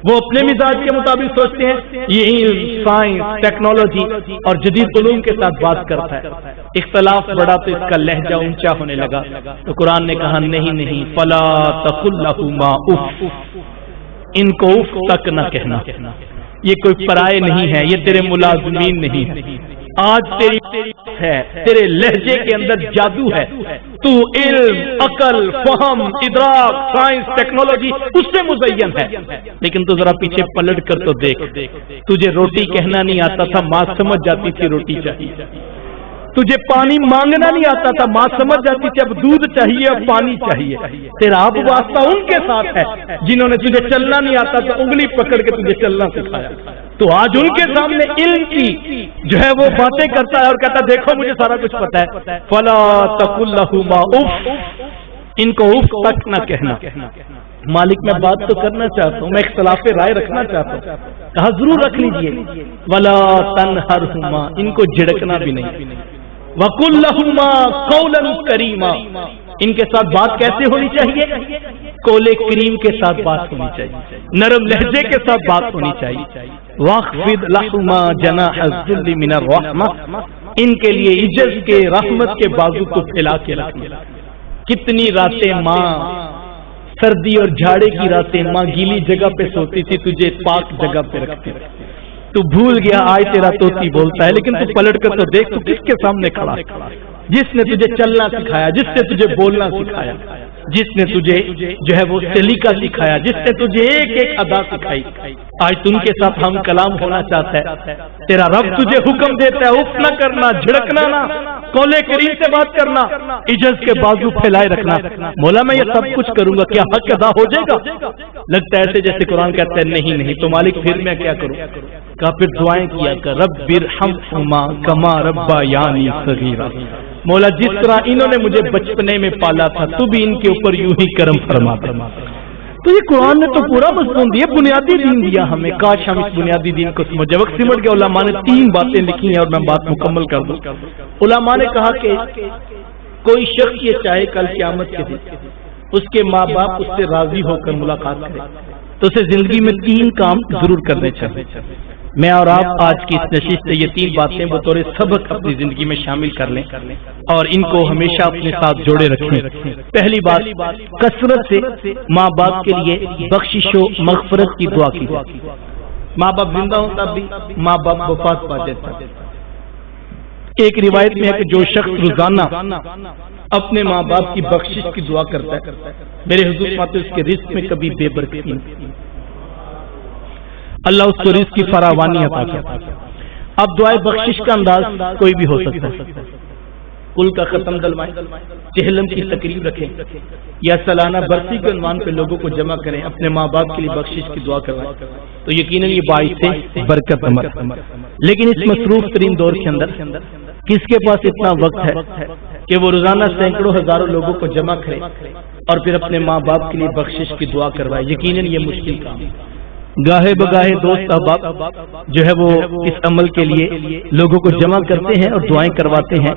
وہ اپنے مزاج کے مطابق سوچتے ہیں، یہ سائنس، ٹیکنالوجی اور جدید علوم کے ساتھ بات کرتا ہے، اختلاف بڑھا تو اس کا لہجہ اونچا ہونے لگا۔ تو قرآن نے کہا نہیں، فلا تقل لہما اف، ان کو اف تک نہ کہنا، یہ کوئی پرائے نہیں ہے، یہ تیرے ملازمین نہیں ہے۔ آج تیری ہے، تیرے لہجے کے اندر جادو ہے، تو علم، عقل، فہم، ادراک، سائنس، ٹیکنالوجی اس سے مزین ہے، لیکن تو ذرا پیچھے پلٹ کر تو دیکھ، تجھے روٹی کہنا نہیں آتا تھا، ماں سمجھ جاتی تھی روٹی چاہیے۔ تجھے پانی مانگنا نہیں آتا تھا، ماں سمجھ جاتی تھی اب دودھ چاہیے، اب پانی چاہیے۔ تیرا اب واسطہ ان کے ساتھ ہے جنہوں نے تجھے چلنا نہیں آتا تھا، انگلی پکڑ کے تجھے چلنا سکھایا۔ تو آج ان کے سامنے علم کی جو ہے وہ باتیں کرتا ہے اور کہتا ہے دیکھو مجھے سارا کچھ پتا ہے۔ فلا تقل لہما اف، ان کو اف تک نہ کہنا۔ مالک میں بات تو کرنا چاہتا ہوں، میں اختلاف رائے رکھنا چاہتا ہوں، کہا ضرور رکھ لیجئے۔ ولا تنہرہما، ان کو جھڑکنا بھی نہیں۔ وقل لہما قولا کریما، ان کے ساتھ بات کیسے ہونی چاہیے؟ کولے کریم کے ساتھ بات ہونی چاہیے، نرم لہجے کے ساتھ بات ہونی چاہیے۔ واخفض لہما جناح الذل من الرحمہ، ان کے لیے عجز کے، رحمت کے بازو کو پھیلا کے رکھنا۔ کتنی راتیں ماں، سردی اور جھاڑے کی راتیں ماں گیلی جگہ پہ سوتی تھی، تجھے پاک جگہ پہ رکھتی تھی۔ تو بھول گیا آج تیرا طوطی بولتا ہے، لیکن تو پلٹ کر تو دیکھ، تو کس کے سامنے کھڑا، جس نے تجھے چلنا سکھایا، جس نے تجھے بولنا سکھایا، جس نے تجھے جو ہے وہ سلیقہ سکھایا، جس نے تجھے ایک ایک ادا سکھائی۔ آج تم کے ساتھ ہم کلام ہونا چاہتا ہے، تیرا رب تجھے حکم دیتا ہے اف نہ کرنا، جھڑکنا نہ، قول کریم سے بات کرنا، عجز کے بازو پھیلائے رکھنا۔ مولا میں یہ سب کچھ کروں گا، کیا حق ادا ہو جائے گا؟ لگتا ہے ایسے جیسے قرآن کہتا ہے نہیں تو مالک پھر میں کیا کروں؟ کہا پھر دعائیں کیا کر رب ارحمہما کما ربیانی صغیرا، مولا جس طرح انہوں نے مجھے بچپنے میں پالا تھا تو بھی ان کے اوپر یوں ہی کرم فرما دے۔ تو یہ قرآن نے تو پورا مضمون دیا، بنیادی دین دیا ہمیں، کاش ہم اس بنیادی دین کو سمجھے۔ وقت سمٹ گیا، علماء نے 3 باتیں لکھی ہیں اور میں بات مکمل کر دوں۔ علماء نے کہا کہ کوئی شخص یہ چاہے کل قیامت کے دن اس کے ماں باپ اس سے راضی ہو کر ملاقات کرے تو اسے زندگی میں 3 کام ضرور کرنے چاہیے۔ میں اور آپ آج کی اس نشست سے یہ 3 باتیں بطور سبق اپنی زندگی میں شامل کر لیں اور ان کو ہمیشہ اپنے ساتھ جوڑے رکھیں۔ پہلی بات، کثرت سے ماں باپ کے لیے بخشش و مغفرت کی دعا کی جائے۔ ماں باپ زندہ ہوں تب بھی، ماں باپ وفات پا جاتا ہے۔ ایک روایت میں ہے کہ جو شخص روزانہ اپنے ماں باپ کی بخشش کی دعا کرتا ہے، میرے حضور فرماتے ہیں اس کے رزق میں کبھی بے برکتی نہیں، اللہ اس کو رزق کی فراوانی عطا کرتا ہے۔ اب دعائے بخشش کا انداز کوئی بھی ہو سکتا ہے، کل کا ختم دلوائیں، چہلم کی تقریب رکھیں یا سالانہ برسی کے عنوان پہ لوگوں کو جمع کریں، اپنے ماں باپ کے لیے بخشش کی دعا کروائیں، تو یقیناً یہ باعث ہے برکت عمل۔ لیکن اس مصروف ترین دور کے اندر کس کے پاس اتنا وقت ہے کہ وہ روزانہ سینکڑوں ہزاروں لوگوں کو جمع کرے اور پھر اپنے ماں باپ کے لیے بخشش کی دعا کروائے؟ یقیناً یہ مشکل کام ہے۔ گاہے بگاہے دوست احباب جو ہے وہ اس عمل کے لیے لوگوں کو جمع کرتے ہیں اور دعائیں کرواتے ہیں،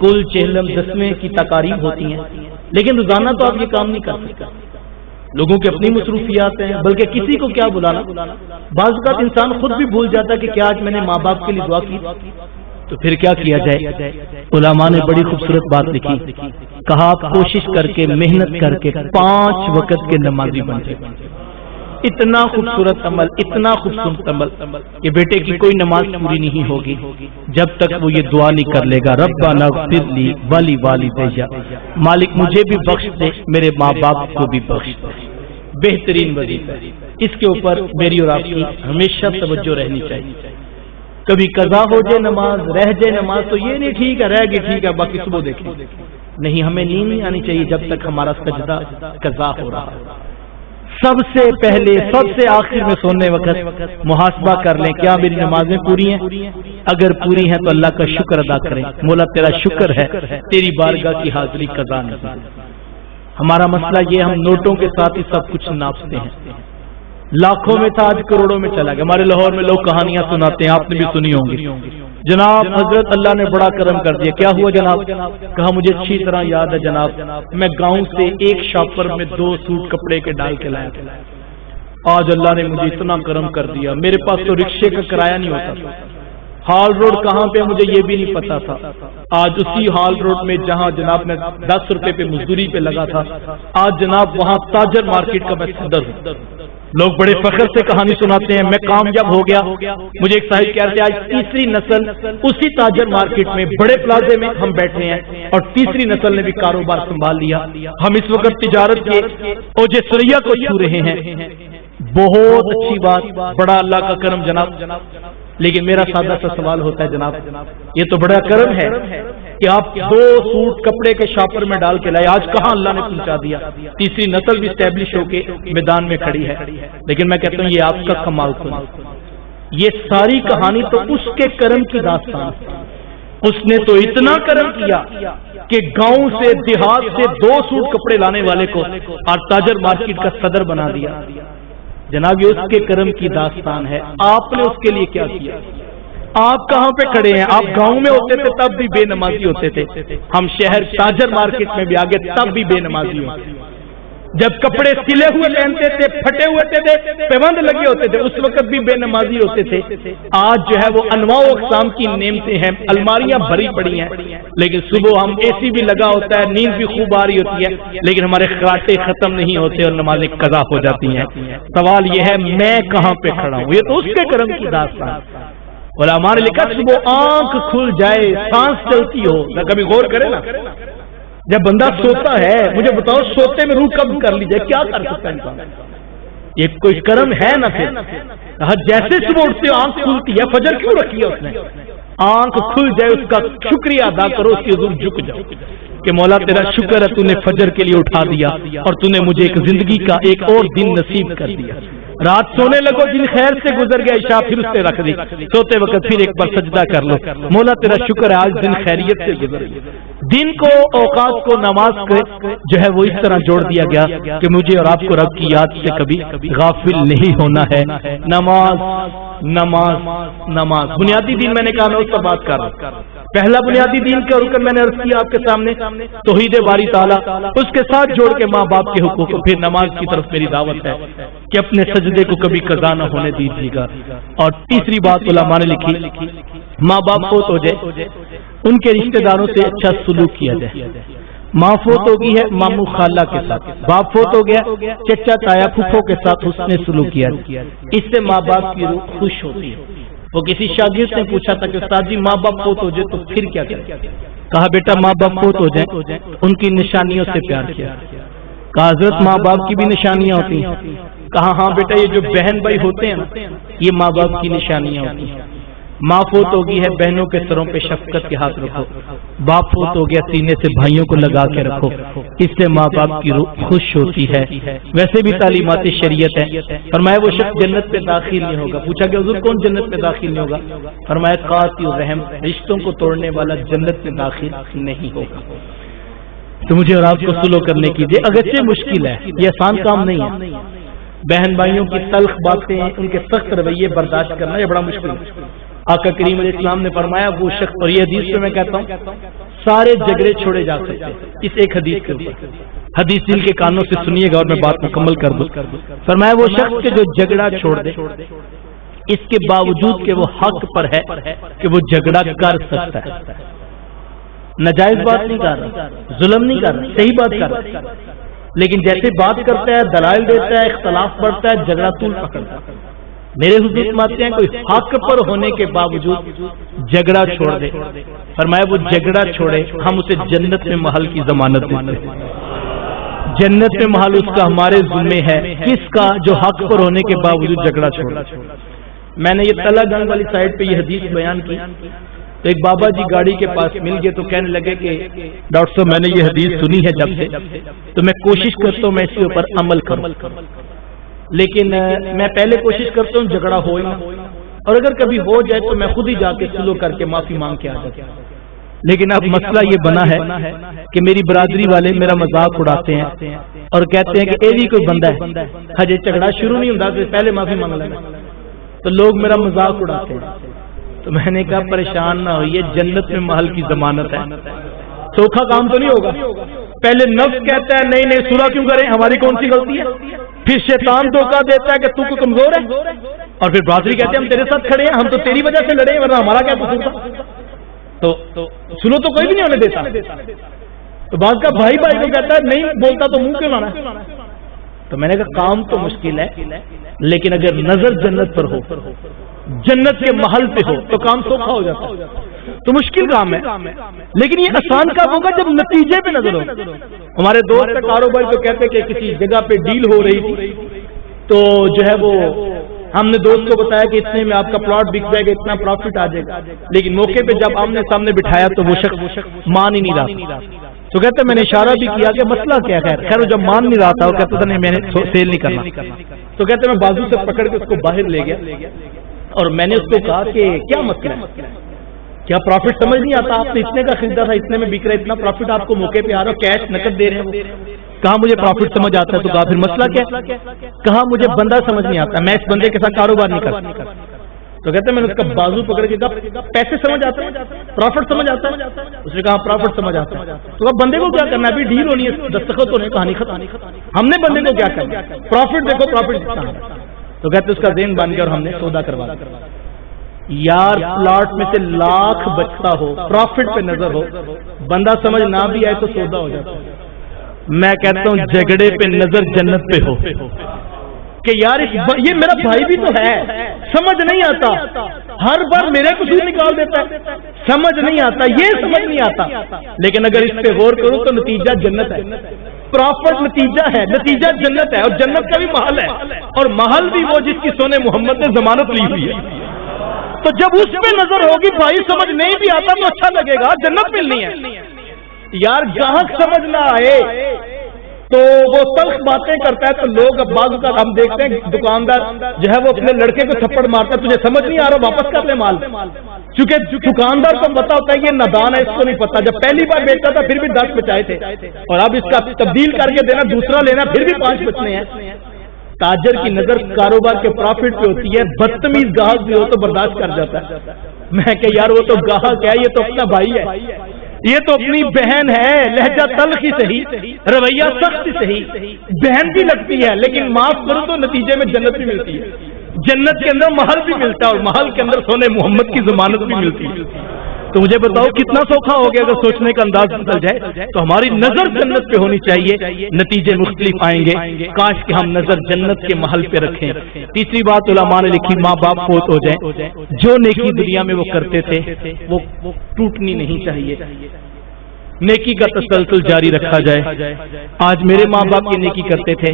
کل چہلم دسویں کی تقاریب ہوتی ہیں، لیکن روزانہ تو آپ یہ کام نہیں کر سکتے، لوگوں کی اپنی مصروفیات ہیں، بلکہ کسی کو کیا بلانا۔ بعض اوقات انسان خود بھی بھول جاتا ہے کہ کیا آج میں نے ماں باپ کے لیے دعا کی، تو پھر کیا کیا جائے؟ علماء نے بڑی خوبصورت بات لکھی، کہا آپ کوشش کر کے محنت کر کے 5 وقت کے نمازی بن جائیں۔ اتنا خوبصورت عمل، اتنا خوبصورت عمل کہ بیٹے کی کوئی نماز پوری نہیں ہوگی جب تک وہ یہ دعا نہیں کر لے گا، ربنا اغفر لی ولی والدی، مالک مجھے بھی بخش دے، میرے ماں باپ کو بھی بخش دے۔ بہترین وظیفہ، اس کے اوپر میری اور آپ کی ہمیشہ توجہ رہنی چاہیے۔ کبھی قضا ہو جائے نماز، رہ جائے نماز تو یہ نہیں ٹھیک ہے، رہ گئی ٹھیک ہے، باقی صبح دیکھیں، نہیں، ہمیں نیند نہیں آنی چاہیے جب تک ہمارا سجدہ قضا ہو رہا ہے۔ سب سے پہلے، سب سے آخر میں سونے وقت محاسبہ کر لیں، کیا میری نمازیں پوری ہیں؟ اگر پوری ہیں تو اللہ کا شکر ادا کریں، مولا تیرا شکر ہے تیری بارگاہ کی حاضری قضا نہیں۔ ہمارا مسئلہ یہ، ہم نوٹوں کے ساتھ ہی سب کچھ ناپتے ہیں، لاکھوں میں تھا آج کروڑوں میں چلا گیا۔ ہمارے لاہور میں لوگ کہانیاں سناتے ہیں، آپ نے بھی سنی ہوں گی، جناب حضرت اللہ نے بڑا کرم کر دیا، کیا ہوا جناب؟ کہا مجھے اچھی طرح یاد ہے جناب، میں گاؤں سے ایک شاپر میں 2 سوٹ کپڑے کے ڈال کے لایا تھا، آج اللہ نے مجھے اتنا کرم کر دیا، میرے پاس تو رکشے کا کرایہ نہیں ہوتا تھا، ہال روڈ کہاں پہ مجھے یہ بھی نہیں پتا تھا، آج اسی ہال روڈ میں جہاں جناب میں 10 روپے پہ مزدوری پہ لگا تھا، آج جناب وہاں تاجر مارکیٹ کا میں صدر ہوں۔ لوگ بڑے فخر سے کہانی سناتے ہیں، میں کامیاب ہو گیا۔ مجھے ایک صاحب کہہ رہے تھے آج تیسری نسل اسی تاجر مارکیٹ میں بڑے پلازے میں ہم بیٹھے ہیں اور تیسری نسل نے بھی کاروبار سنبھال لیا، ہم اس وقت تجارت کے اوج سریا کو چھو رہے ہیں۔ بہت اچھی بات، بڑا اللہ کا کرم جناب، لیکن میرا سادہ سا سوال ہوتا ہے جناب، یہ تو بڑا کرم ہے کہ آپ 2 سوٹ کپڑے کے شاپر میں ڈال کے لائے، آج کہاں اللہ نے پہنچا دیا، تیسری نسل بھی اسٹیبلش ہو کے میدان میں کھڑی ہے۔ لیکن میں کہتا ہوں یہ آپ کا کمال سنا، یہ ساری کہانی تو اس کے کرم کی داستان، اس نے تو اتنا کرم کیا کہ گاؤں سے دیہات سے 2 سوٹ کپڑے لانے والے کو آج تاجر مارکیٹ کا صدر بنا دیا۔ جناب یہ اس کے کرم کی داستان ہے، آپ نے اس کے لیے کیا کیا؟ آپ کہاں پہ کھڑے ہیں؟ آپ گاؤں میں ہوتے تھے تب بھی بے نمازی ہوتے تھے، ہم شہر تاجر مارکیٹ میں بھی آگے تب بھی بے نمازی ہوتے، جب کپڑے سلے ہوئے پہنتے تھے، پھٹے ہوئے تھے، پیوند لگے ہوتے تھے، اس وقت بھی بے نمازی ہوتے تھے۔ آج جو ہے وہ انواع و اقسام کی نعمتیں ہیں، الماریاں بھری پڑی ہیں، لیکن صبح ہم اے سی بھی لگا ہوتا ہے، نیند بھی خوب آ رہی ہوتی ہے، لیکن ہمارے خراٹے ختم نہیں ہوتے اور نمازیں قضا ہو جاتی ہیں۔ سوال یہ ہے میں کہاں پہ کھڑا ہوں؟ یہ تو اس کے کرم کی داستان۔ علماء نے لکھا صبح آنکھ کھل جائے، سانس چلتی ہو، نہ کبھی غور کرے نا، جب بندہ سوتا ہے، مجھے بتاؤ سوتے میں روح کب کر لی جائے، کیا کر سکتا ہے انسان؟ یہ کوئی کرم ہے نہ پھر جیسے صبح اٹھتے آنکھ کھلتی ہے، فجر کیوں رکھی ہے اس نے؟ آنکھ کھل جائے اس کا شکریہ ادا کرو، اس کی حضور جھک جاؤ کہ مولا تیرا شکر ہے تو نے فجر کے لیے اٹھا دیا اور تو نے مجھے ایک زندگی کا ایک اور دن نصیب کر دیا۔ رات سونے لگو، دن خیر سے گزر گیا، عشاء پھر اس نے رکھ دی، سوتے وقت پھر ایک بار سجدہ کر لو، مولا تیرا شکر ہے آج دن خیریت سے گزر گیا۔ دن کو، اوقات کو، نماز کو جو ہے وہ اس طرح جوڑ دیا گیا کہ مجھے اور آپ کو رب کی یاد سے کبھی غافل نہیں ہونا ہے۔ نماز نماز نماز، بنیادی دین میں نے کہا میں اس پر بات کر رہا ہوں۔ پہلا بنیادی دین کا رکن میں نے عرض کیا آپ کے سامنے توحید باری تعالیٰ، اس کے ساتھ جوڑ کے ماں باپ کے حقوق، پھر نماز کی طرف میری دعوت ہے کہ اپنے سجدے کو کبھی قضا نہ ہونے دیجیے گا۔ اور تیسری بات علماء نے لکھی، ماں باپ فوت ہو جائے ان کے رشتہ داروں سے اچھا سلوک کیا جائے۔ ماں فوت ہو گئی ہے ماموں خالہ کے ساتھ، باپ فوت ہو گیا چچا تایا پھپھو کے ساتھ حسن سلوک کیا جائے، اس سے ماں باپ کی روح خوش ہوتی ہے۔ وہ کسی شاگرد نے پوچھا تھا کہ استاد جی ماں باپ فوت ہو جائے تو پھر کیا کریں؟ کہا بیٹا ماں باپ فوت ہو جائیں ان کی نشانیوں سے پیار کیا۔ کہا حضرت ماں باپ کی بھی نشانیاں ہوتی ہیں؟ کہا ہاں بیٹا یہ جو بہن بھائی ہوتے ہیں نا یہ ماں باپ کی نشانیاں ہوتی ہیں۔ ماں فوت ہو گئی ہے بہنوں کے سروں پہ شفقت کے ہاتھ رکھو، باپ فوت ہو گیا سینے سے بھائیوں کو لگا کے رکھو، اس سے ماں باپ کی روح خوش ہوتی ہے۔ ویسے بھی تعلیمات شریعت ہے، فرمایا وہ شخص جنت پہ داخل نہیں ہوگا۔ پوچھا کہ حضور کون جنت پہ داخل نہیں ہوگا؟ فرمایا قاطع الرحم، رشتوں کو توڑنے والا جنت پہ داخل نہیں ہوگا۔ تو مجھے اور آپ کو سلو کرنے کیجیے، اگرچہ مشکل ہے، یہ آسان کام نہیں ہے۔ بہن بھائیوں کی تلخ باتیں، ان کے سخت رویے برداشت کرنا یہ بڑا مشکل ہے۔ آقا کریم علیہ السلام نے فرمایا وہ شخص، اور یہ حدیث میں کہتا ہوں سارے جھگڑے چھوڑے جا سکتے ہیں اس ایک حدیث کے اوپر۔ حدیث دل کے کانوں سے سنیے گا اور میں بات مکمل کر دوں۔ فرمایا وہ شخص کے جو جھگڑا چھوڑ دے اس کے باوجود کہ وہ حق پر ہے کہ وہ جھگڑا کر سکتا ہے، ناجائز بات نہیں کر رہا، ظلم نہیں کر رہا، صحیح بات کر رہا، لیکن جیسے بات کرتا ہے دلائل دیتا ہے اختلاف بڑھتا ہے جھگڑا طول پکڑتا ہے۔ میرے حضور مانتے ہیں کوئی حق پر ہونے کے باوجود جھگڑا چھوڑ دے، فرمایا وہ جھگڑا چھوڑے ہم اسے جنت میں محل کی ضمانت دیتے ہیں۔ جنت میں محل اس کا ہمارے ذمے ہے، کس کا؟ جو حق پر ہونے کے باوجود جھگڑا چھوڑا۔ میں نے یہ تلا گنگ والی سائڈ پہ یہ حدیث بیان کی تو ایک بابا جی گاڑی کے پاس مل گئے تو کہنے لگے کہ ڈاکٹر صاحب میں نے یہ حدیث سنی ہے جب سے تو میں کوشش کرتا ہوں میں اس کے اوپر عمل کروں، لیکن میں پہلے کوشش کرتا ہوں جھگڑا ہو ہی نہ، اور اگر کبھی ہو جائے تو میں خود ہی جا کے سلو کر کے معافی مانگ کے آ جاتا ہوں۔ لیکن اب مسئلہ یہ بنا ہے کہ میری برادری والے میرا مذاق اڑاتے ہیں اور کہتے ہیں کہ اے بھی کوئی بندہ ہے، ہجے جھگڑا شروع نہیں ہوتا تو پہلے معافی مانگ لینا، تو لوگ میرا مذاق اڑاتے ہیں۔ تو میں نے کہا پریشان نہ ہوئیے، جنت میں محل کی ضمانت ہے، سوکھا کام تو نہیں ہوگا۔ پہلے نفس کہتا ہے نہیں نہیں صلح کیوں کریں، ہماری کون سی غلطی ہے، پھر شیطان دھوکہ دیتا ہے کہ تو کو کمزور ہے، اور پھر برادری کہتے ہیں ہم تیرے ساتھ کھڑے ہیں، ہم تو تیری وجہ سے لڑے ہیں ورنہ ہمارا کیا قصور تھا۔ تو سلو تو کوئی بھی نہیں ہونے دیتا۔ تو بعض کا بھائی بھائی کو کہتا ہے نہیں بولتا تو منہ کیوں لانا ہے۔ تو میں نے کہا کام تو مشکل ہے لیکن اگر نظر جنت پر ہو، جنت کے محل پہ ہو تو کام سوکھا ہو جاتا ہے۔ تو مشکل کام ہے لیکن یہ آسان کام ہوگا جب نتیجے پہ نظر ہو۔ ہمارے دوست کاروبار کو کہتے کہ کسی جگہ پہ ڈیل ہو رہی تھی تو جو ہے وہ ہم نے دوست کو بتایا کہ اتنے میں آپ کا پلاٹ بک جائے گا، اتنا پروفٹ آ جائے گا، لیکن موقع پہ جب آمنے سامنے بٹھایا تو وہ شخص مان ہی نہیں رہا۔ تو کہتے میں نے اشارہ بھی کیا کہ مسئلہ کیا ہے، خیر جب مان نہیں رہا تھا وہ کہتا تھا نہیں میں نے سیل نہیں کرنا۔ تو کہتے میں بازو سے پکڑ کے اس کو باہر لے گیا اور میں نے اس کو کہا کہ کیا مسئلہ ہے، کیا پروفٹ سمجھ نہیں آتا، آپ نے اتنے کا خریدا تھا اتنے میں بک رہا ہے، اتنا پروفٹ آپ کو موقع پہ آ رہا ہے، کیش نقد دے رہے ہیں۔ کہا مجھے پروفٹ سمجھ آتا ہے۔ تو کہا پھر مسئلہ کیا؟ کہا مجھے بندہ سمجھ نہیں آتا، میں اس بندے کے ساتھ کاروبار نہیں کرتا۔ تو کہتے ہیں میں نے اس کا بازو پکڑ کے کہا پیسے سمجھ آتا ہے، پروفٹ سمجھ آتا ہے؟ اس نے کہا پروفٹ سمجھ آتا ہے۔ تو کہا بندے کو کیا کرنا ہے، ابھی ڈیل ہونی ہے، دستخط ہونے، کہانی ختم۔ ہم نے بندے کو کیا کرنا، پروفٹ دیکھو پروفٹ کتنا ہے۔ تو کہتے اس کا ذہن بن گیا اور ہم نے سودا کروا دیا۔ یار پلاٹ میں سے لاکھ بچتا ہو، پروفٹ پہ نظر ہو، بندہ سمجھ نہ بھی آئے تو سودا ہو جاتا ہے۔ میں کہتا ہوں جھگڑے پہ نظر جنت پہ ہو کہ یار یہ میرا بھائی بھی تو ہے، سمجھ نہیں آتا، ہر بار میرے قصور نکال دیتا ہے، سمجھ نہیں آتا، یہ سمجھ نہیں آتا، لیکن اگر اس پہ غور کروں تو نتیجہ جنت ہے، پراپر نتیجہ ہے، نتیجہ جنت ہے، اور جنت کا بھی محل ہے، اور محل بھی وہ جس کی سونے محمد نے ضمانت لی ہوئی ہے۔ تو جب اس پہ نظر ہوگی بھائی سمجھ نہیں بھی آتا تو اچھا لگے گا، جنت ملنی ہے۔ یار گاہک سمجھ نہ آئے تو وہ تلخ باتیں کرتا ہے تو لوگ اب بعض اوقات ہم دیکھتے ہیں دکاندار جو ہے وہ اپنے لڑکے کو تھپڑ مارتا ہے، تجھے سمجھ نہیں آ رہا واپس کر لے مال، چونکہ دکاندار کو پتا ہوتا ہے یہ نادان ہے، اس کو نہیں پتا، جب پہلی بار بیچتا تھا پھر بھی 10 بچائے تھے اور اب اس کا تبدیل کر کے دینا، دوسرا لینا پھر بھی 5 بچنے ہیں۔ تاجر کی نظر کاروبار کے پروفٹ پہ ہوتی ہے، بدتمیز گاہک بھی ہو تو برداشت کر جاتا ہے، میں کہ یار وہ تو گاہک ہے، یہ تو اپنا بھائی ہے، یہ تو اپنی بہن ہے، لہجہ تلخ ہی صحیح، رویہ سخت ہی صحیح، بہن بھی لگتی ہے لیکن معاف کرو تو نتیجے میں جنت بھی ملتی ہے، جنت کے اندر محل بھی ملتا ہے اور محل کے اندر سونے محمد کی ضمانت بھی ملتی ہے۔ تو مجھے بتاؤ کتنا سوکھا ہو گیا، اگر سوچنے کا انداز بدل جائے تو ہماری نظر جنت پہ ہونی چاہیے، نتیجے مختلف آئیں گے، کاش کہ ہم نظر جنت کے محل پہ رکھیں۔ تیسری بات علماء نے لکھی، ماں باپ فوت ہو جائیں، جو نیکی دنیا میں وہ کرتے تھے وہ ٹوٹنی نہیں چاہیے، نیکی کا تسلسل جاری رکھا جائے۔ آج میرے ماں باپ کی نیکی کرتے تھے،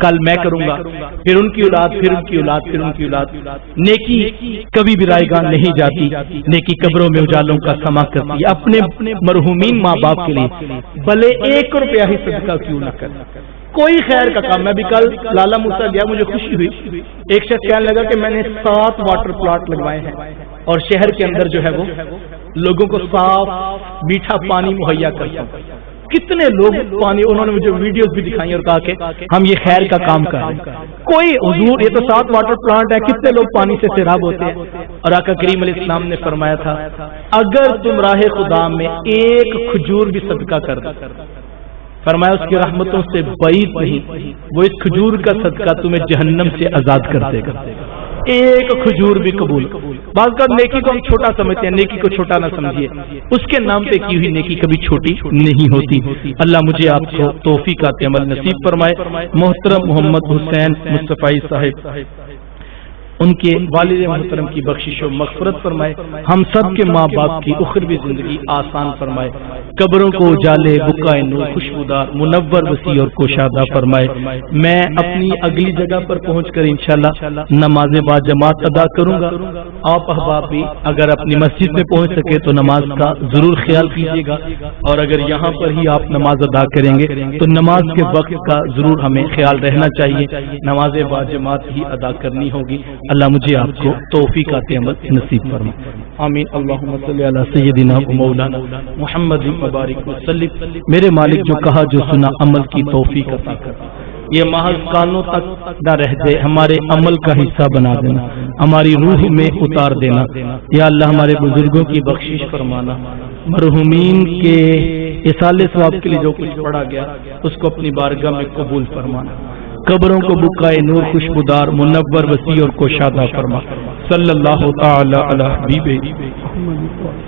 کل میں کروں گا، پھر ان کی اولاد، پھر ان کی اولاد، پھر ان کی اولاد۔ نیکی کبھی بھی رائے گاہ نہیں جاتی، نیکی قبروں میں اجالوں کا سما کرتی ہے۔ اپنے مرحومین ماں باپ کے لیے بھلے 1 روپیہ ہی صدقہ کیوں نہ کریں، کوئی خیر کا کام۔ میں بھی کل لالا موسیٰ گیا، مجھے خوشی ہوئی، ایک شخص کہنے لگا کہ میں نے 7 واٹر پلاٹ لگوائے ہیں اور شہر کے اندر جو ہے وہ لوگوں کو صاف میٹھا پانی مہیا کرتا ہوں۔ کتنے لوگ پانی، انہوں نے مجھے ویڈیوز بھی دکھائی اور کہا کہ ہم یہ خیر کا کام کر رہے ہیں۔ کوئی حضور، یہ تو 7 واٹر پلانٹ ہے، کتنے لوگ پانی سے سیراب ہوتے ہیں۔ اور آقا کریم علیہ السلام نے فرمایا تھا اگر تم راہ خدا میں 1 کھجور بھی صدقہ کر دو، فرمایا اس کی رحمتوں سے بعید نہیں، وہ اس کھجور کا صدقہ تمہیں جہنم سے آزاد کر دے گا۔ 1 کھجور بھی قبول۔ بعض کا نیکی کو ہم چھوٹا سمجھتے ہیں، نیکی کو چھوٹا نہ سمجھیے، اس کے نام پہ کی ہوئی نیکی کبھی چھوٹی نہیں ہوتی۔ اللہ مجھے آپ کو توفیقات عمل نصیب فرمائے۔ محترم محمد حسین مصطفی صاحب، ان کے والد محترم کی بخشش و مغفرت فرمائے، ہم سب کے ماں باپ کی اخروی زندگی آسان فرمائے، قبروں کو اجالے بقائے نور خوشبودار منور وسیع اور کوشادہ فرمائے۔ میں اپنی اگلی جگہ پر پہنچ کر انشاءاللہ نماز با جماعت ادا کروں گا۔ آپ احباب بھی اگر اپنی مسجد میں پہنچ سکے تو نماز کا ضرور خیال کیجیے گا، اور اگر یہاں پر ہی آپ نماز ادا کریں گے تو نماز کے وقت کا ضرور ہمیں خیال رہنا چاہیے، نماز با جماعت ہی ادا کرنی ہوگی۔ اللہ مجھے آپ کو توفیقات عمل نصیب فرمائے، آمین۔ اللہم صلی علی سیدنا و مولانا محمد مبارک وسلم۔ میرے مالک جو کہا جو سنا عمل کی توفیق عطا کر، یہ محض کانوں تک نہ رہ جائے، ہمارے عمل کا حصہ بنا دینا، ہماری روح میں اتار دینا۔ یا اللہ ہمارے بزرگوں کی بخشش فرمانا، مرحومین کے اصالے ثواب کے لیے جو کچھ پڑھا گیا اس کو اپنی بارگاہ میں قبول فرمانا، قبروں کو بقائے نور خوشبودار منور وسیع اور کوشادہ فرما۔ صلی اللہ تعالی علی حبیبہ محمد۔